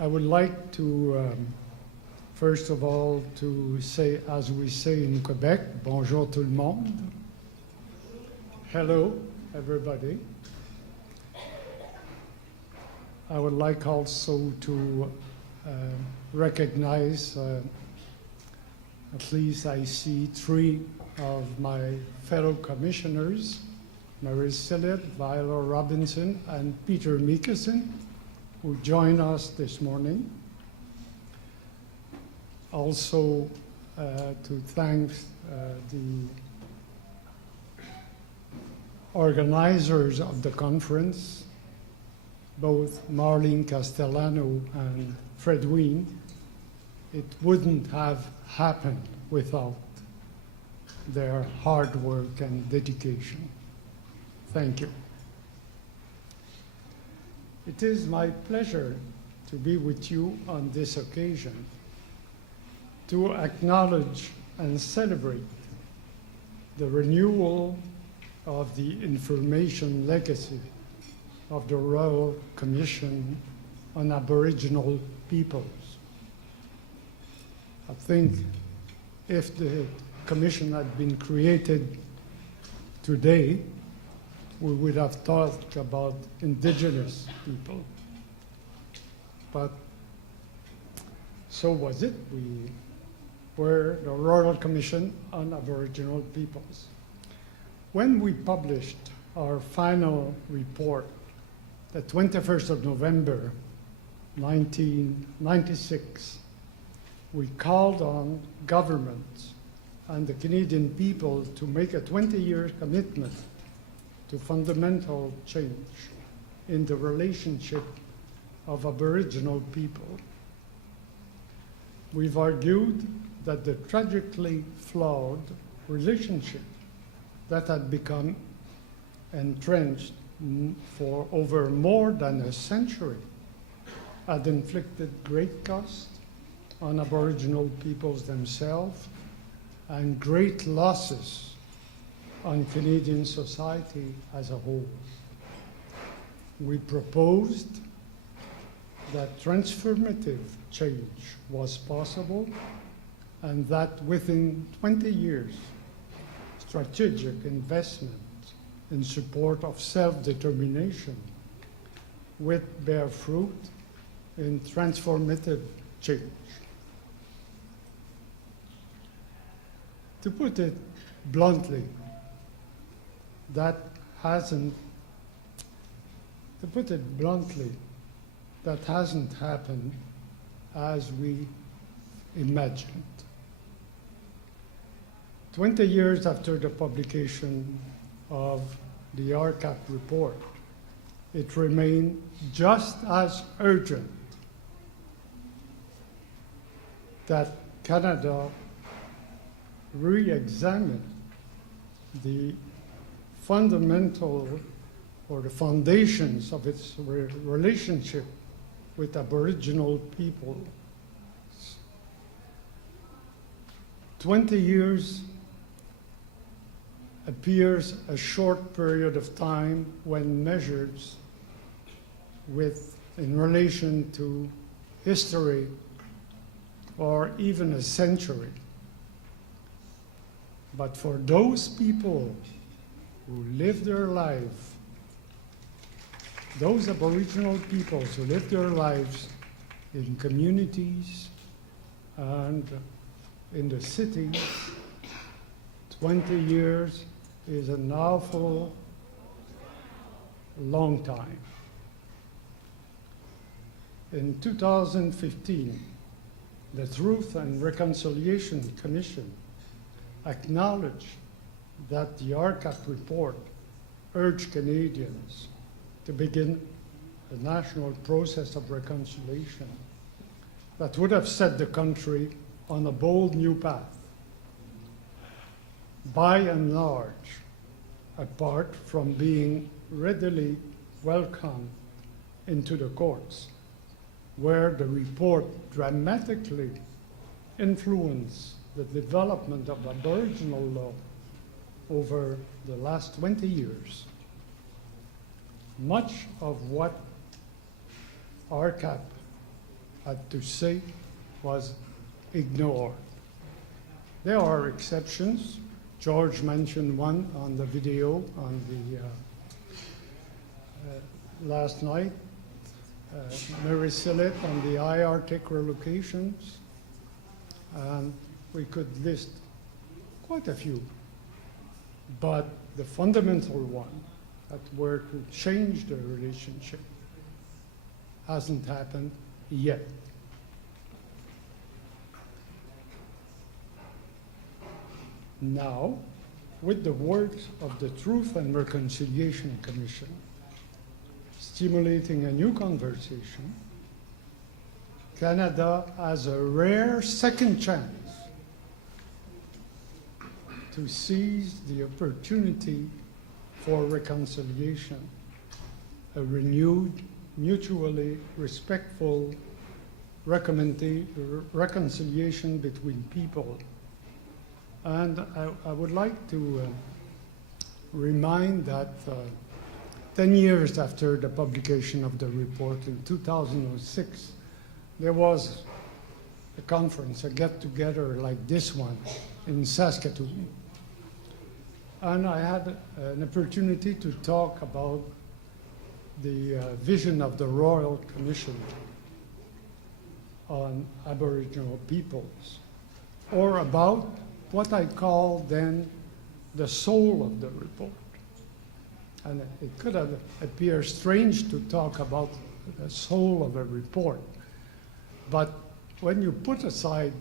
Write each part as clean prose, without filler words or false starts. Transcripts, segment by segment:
I would like to, first of all, to say, as we say in Quebec, bonjour tout le monde. Hello, everybody. I would like also to recognize, at least I see 3 of my fellow commissioners, Mary Sillett, Viola Robinson, and Peter Mickelson, who join us this morning. Also to thank the organizers of the conference, both Marlene Castellano and Fred Wien. It wouldn't have happened without their hard work and dedication. Thank you. It is my pleasure to be with you on this occasion to acknowledge and celebrate the renewal of the information legacy of the Royal Commission on Aboriginal Peoples. I think if the commission had been created today, we would have talked about Indigenous people. But so was it. We were the Royal Commission on Aboriginal Peoples. When we published our final report, the 21st of November, 1996, we called on governments and the Canadian people to make a 20-year commitment to fundamental change in the relationship of Aboriginal people. We've argued that the tragically flawed relationship that had become entrenched for over more than a century had inflicted great cost on Aboriginal peoples themselves and great losses on Canadian society as a whole. We proposed that transformative change was possible and that within 20 years, strategic investment in support of self-determination would bear fruit in transformative change. To put it bluntly, that hasn't happened as we imagined. 20 years after the publication of the RCAP report, it remained just as urgent that Canada re-examine the fundamental or the foundations of its relationship with Aboriginal people. 20 years appears a short period of time when measured in relation to history or even a century. But for those people who live their life, those Aboriginal peoples who live their lives in communities and in the cities, 20 years is an awful long time. In 2015, the Truth and Reconciliation Commission acknowledged that the RCAP report urged Canadians to begin a national process of reconciliation that would have set the country on a bold new path, by and large, apart from being readily welcomed into the courts, where the report dramatically influenced the development of Aboriginal law over the last 20 years. Much of what RCAP had to say was ignored. There are exceptions. George mentioned one on the video on the last night. Mary Sillett on the Arctic relocations. And we could list quite a few. But the fundamental one, that were to change the relationship, hasn't happened yet. Now, with the work of the Truth and Reconciliation Commission, stimulating a new conversation, Canada has a rare second chance to seize the opportunity for reconciliation, a renewed, mutually respectful reconciliation between people. And I would like to remind that 10 years after the publication of the report in 2006, there was a conference, a get-together like this one in Saskatoon. And I had an opportunity to talk about the vision of the Royal Commission on Aboriginal peoples, or about what I call then the soul of the report. And it could have appeared strange to talk about the soul of a report, but when you put aside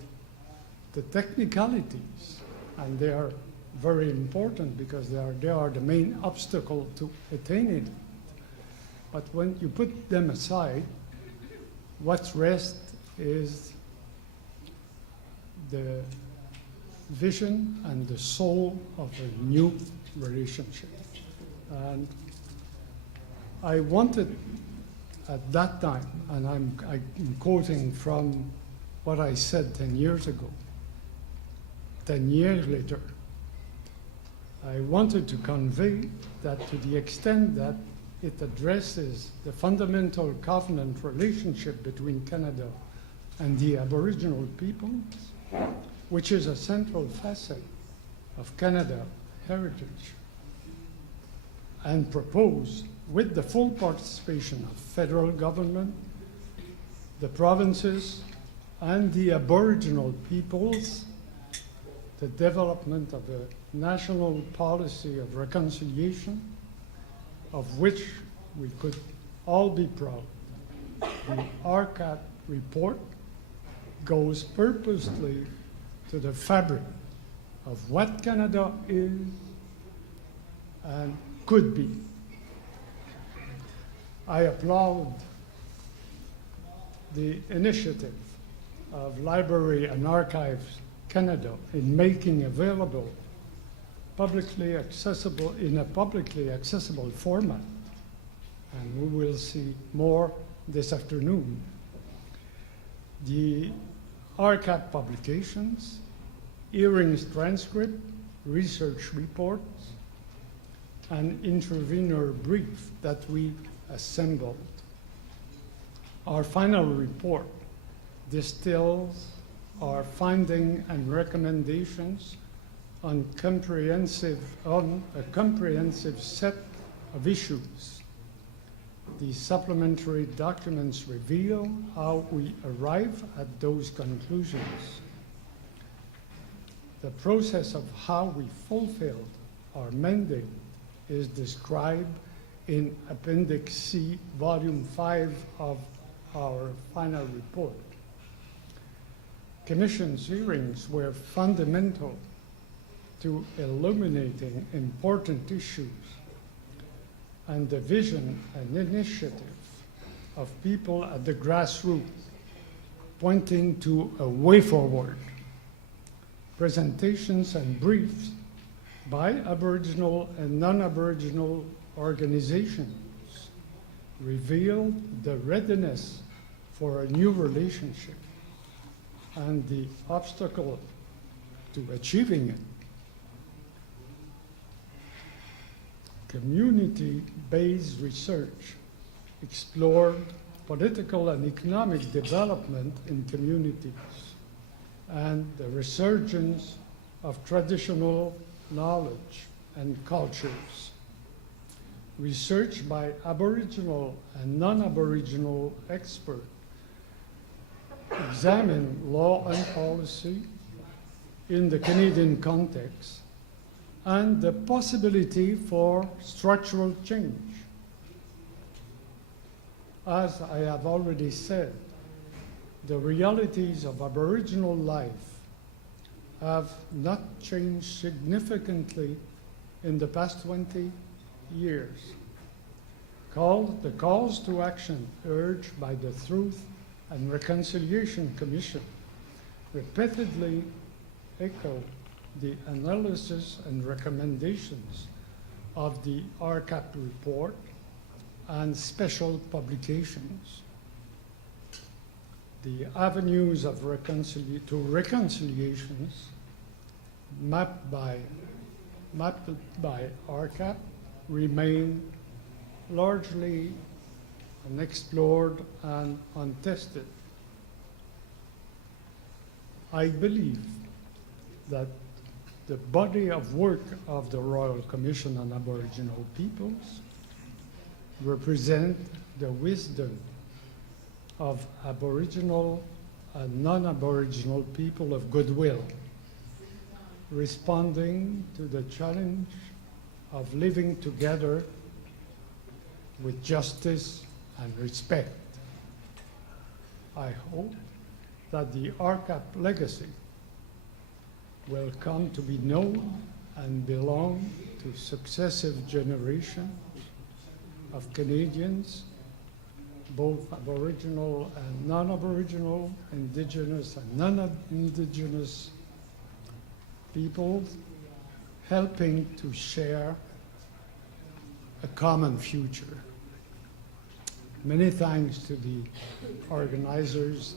the technicalities, and they are very important because they are the main obstacle to attaining it, but when you put them aside, what's rest is the vision and the soul of a new relationship. And I wanted at that time, and I'm quoting from what I said 10 years ago, 10 years later, I wanted to convey that to the extent that it addresses the fundamental covenant relationship between Canada and the Aboriginal peoples, which is a central facet of Canada heritage, and propose, with the full participation of federal government, the provinces, and the Aboriginal peoples, the development of a national policy of reconciliation, of which we could all be proud. The RCAP report goes purposely to the fabric of what Canada is and could be. I applaud the initiative of Library and Archives Canada in making available publicly accessible, in a publicly accessible format, and we will see more this afternoon, the RCAP publications, hearings transcript, research reports, and intervenor brief that we assembled. Our final report distills our findings and recommendations on a comprehensive set of issues. The supplementary documents reveal how we arrive at those conclusions. The process of how we fulfilled our mandate is described in Appendix C, Volume 5 of our final report. Commission's hearings were fundamental to illuminating important issues and the vision and initiative of people at the grassroots, pointing to a way forward. Presentations and briefs by Aboriginal and non-Aboriginal organizations revealed the readiness for a new relationship and the obstacle to achieving it. Community-based research explored political and economic development in communities, and the resurgence of traditional knowledge and cultures. Research by Aboriginal and non-Aboriginal experts examine law and policy in the Canadian context and the possibility for structural change. As I have already said, the realities of Aboriginal life have not changed significantly in the past 20 years. The calls to action urged by the Truth and Reconciliation Commission repeatedly echo the analysis and recommendations of the RCAP report and special publications. The avenues of reconciliations mapped by RCAP remain largely unexplored and untested. I believe that the body of work of the Royal Commission on Aboriginal Peoples represent the wisdom of Aboriginal and non-Aboriginal people of goodwill, responding to the challenge of living together with justice and respect. I hope that the RCAP legacy will come to be known and belong to successive generations of Canadians, both Aboriginal and non-Aboriginal, Indigenous and non-Indigenous peoples, helping to share a common future. Many thanks to the organizers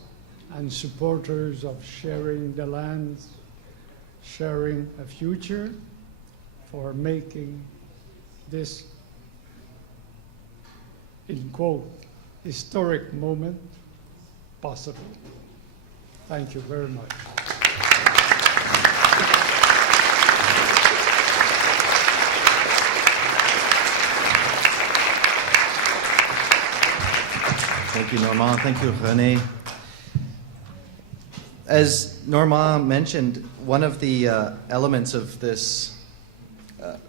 and supporters of Sharing the Lands, Sharing a Future, for making this, in quote, historic moment possible. Thank you very much. Thank you, Normand. Thank you, Rene. As Normand mentioned, one of the elements of this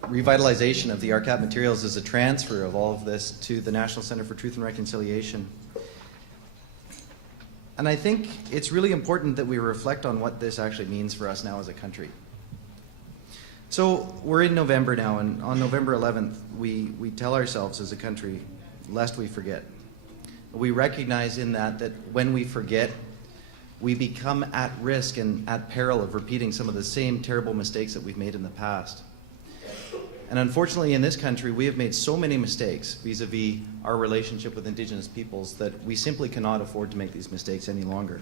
revitalization of the RCAP materials is a transfer of all of this to the National Centre for Truth and Reconciliation. And I think it's really important that we reflect on what this actually means for us now as a country. So we're in November now, and on November 11th, we tell ourselves as a country, lest we forget. We recognize in that when we forget, we become at risk and at peril of repeating some of the same terrible mistakes that we've made in the past. And unfortunately, in this country, we have made so many mistakes vis-a-vis our relationship with Indigenous peoples that we simply cannot afford to make these mistakes any longer.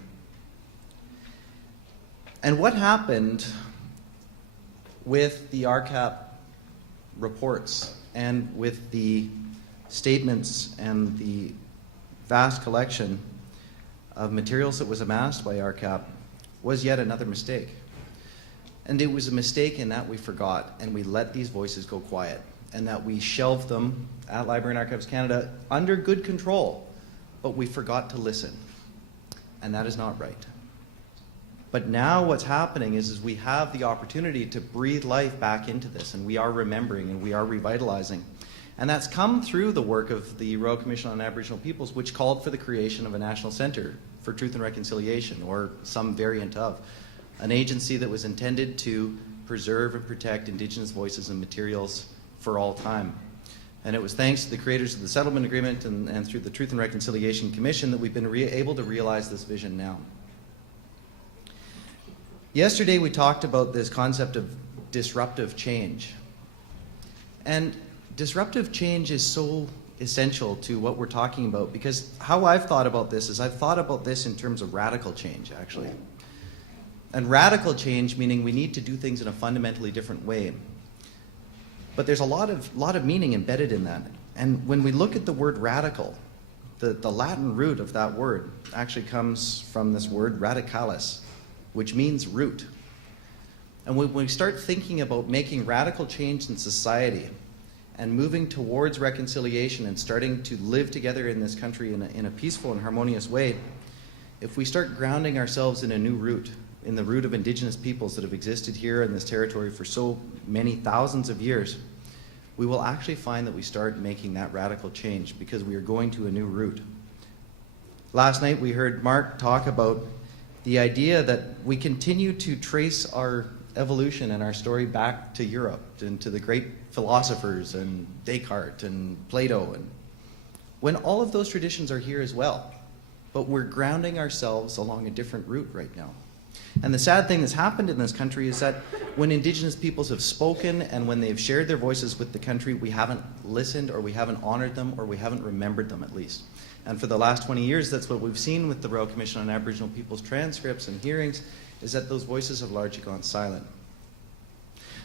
And what happened with the RCAP reports and with the statements and the vast collection of materials that was amassed by RCAP was yet another mistake. And it was a mistake in that we forgot and we let these voices go quiet, and that we shelved them at Library and Archives Canada under good control, but we forgot to listen. And that is not right. But now what's happening is we have the opportunity to breathe life back into this, and we are remembering and we are revitalizing. And that's come through the work of the Royal Commission on Aboriginal Peoples, which called for the creation of a National Centre for Truth and Reconciliation, or some variant of, an agency that was intended to preserve and protect Indigenous voices and materials for all time. And it was thanks to the creators of the Settlement Agreement and through the Truth and Reconciliation Commission that we've been able to realize this vision now. Yesterday we talked about this concept of disruptive change. And disruptive change is so essential to what we're talking about, because how I've thought about this is I've thought about this in terms of radical change, actually. And radical change meaning we need to do things in a fundamentally different way. But there's a lot of meaning embedded in that. And when we look at the word radical, The Latin root of that word actually comes from this word radicalis, which means root. And when we start thinking about making radical change in society and moving towards reconciliation and starting to live together in this country in a peaceful and harmonious way, if we start grounding ourselves in a new root, in the root of Indigenous peoples that have existed here in this territory for so many thousands of years, we will actually find that we start making that radical change because we are going to a new route. Last night we heard Mark talk about the idea that we continue to trace our evolution and our story back to Europe and to the great philosophers and Descartes and Plato, and when all of those traditions are here as well. But we're grounding ourselves along a different route right now. And the sad thing that's happened in this country is that when Indigenous peoples have spoken and when they've shared their voices with the country, we haven't listened, or we haven't honored them, or we haven't remembered them, at least. And for the last 20 years, that's what we've seen with the Royal Commission on Aboriginal Peoples transcripts and hearings, is that those voices have largely gone silent.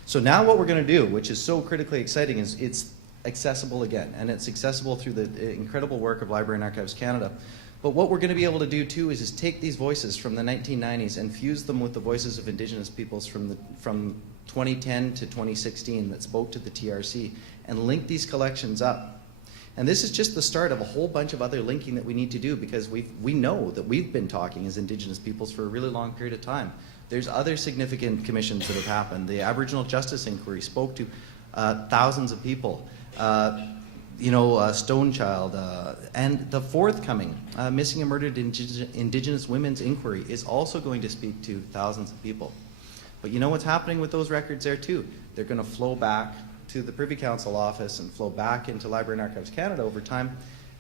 So now what we're going to do, which is so critically exciting, is it's accessible again. And it's accessible through the incredible work of Library and Archives Canada. But what we're going to be able to do too is take these voices from the 1990s and fuse them with the voices of Indigenous peoples from 2010 to 2016 that spoke to the TRC, and link these collections up. And this is just the start of a whole bunch of other linking that we need to do, because we know that we've been talking as Indigenous peoples for a really long period of time. There's other significant commissions that have happened. The Aboriginal Justice Inquiry spoke to thousands of people. Stonechild, and the forthcoming Missing and Murdered Indigenous Women's Inquiry is also going to speak to thousands of people. But you know what's happening with those records there too? They're going to flow back to the Privy Council office and flow back into Library and Archives Canada over time.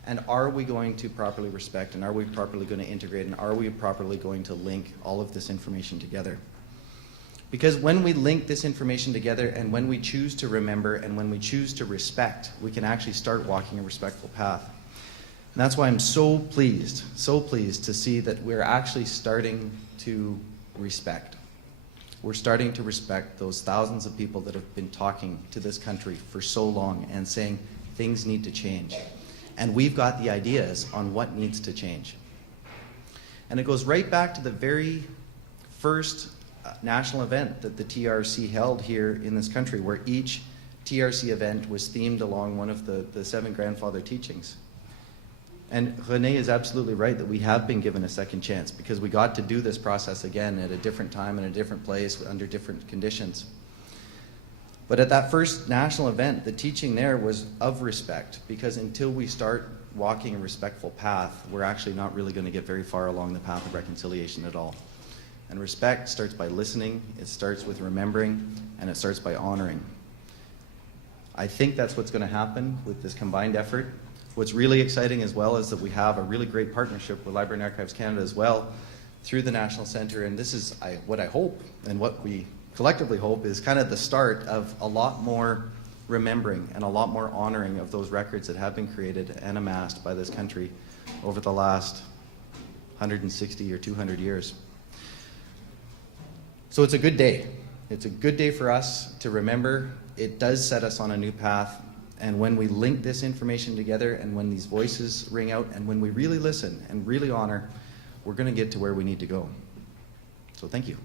And are we going to properly respect, and are we properly going to integrate, and are we properly going to link all of this information together? Because when we link this information together, and when we choose to remember, and when we choose to respect, we can actually start walking a respectful path. And that's why I'm so pleased to see that we're actually starting to respect. We're starting to respect those thousands of people that have been talking to this country for so long and saying things need to change. And we've got the ideas on what needs to change. And it goes right back to the very first national event that the TRC held here in this country, where each TRC event was themed along one of the 7 grandfather teachings. And Rene is absolutely right that we have been given a second chance, because we got to do this process again at a different time, in a different place, under different conditions. But at that first national event, the teaching there was of respect, because until we start walking a respectful path, we're actually not really going to get very far along the path of reconciliation at all. And respect starts by listening, it starts with remembering, and it starts by honoring. I think that's what's going to happen with this combined effort. What's really exciting as well is that we have a really great partnership with Library and Archives Canada as well through the National Centre, and this is what I hope, and what we collectively hope, is kind of the start of a lot more remembering and a lot more honoring of those records that have been created and amassed by this country over the last 160 or 200 years. So it's a good day. It's a good day for us to remember. It does set us on a new path. And when we link this information together, and when these voices ring out, and when we really listen and really honor, we're going to get to where we need to go. So thank you.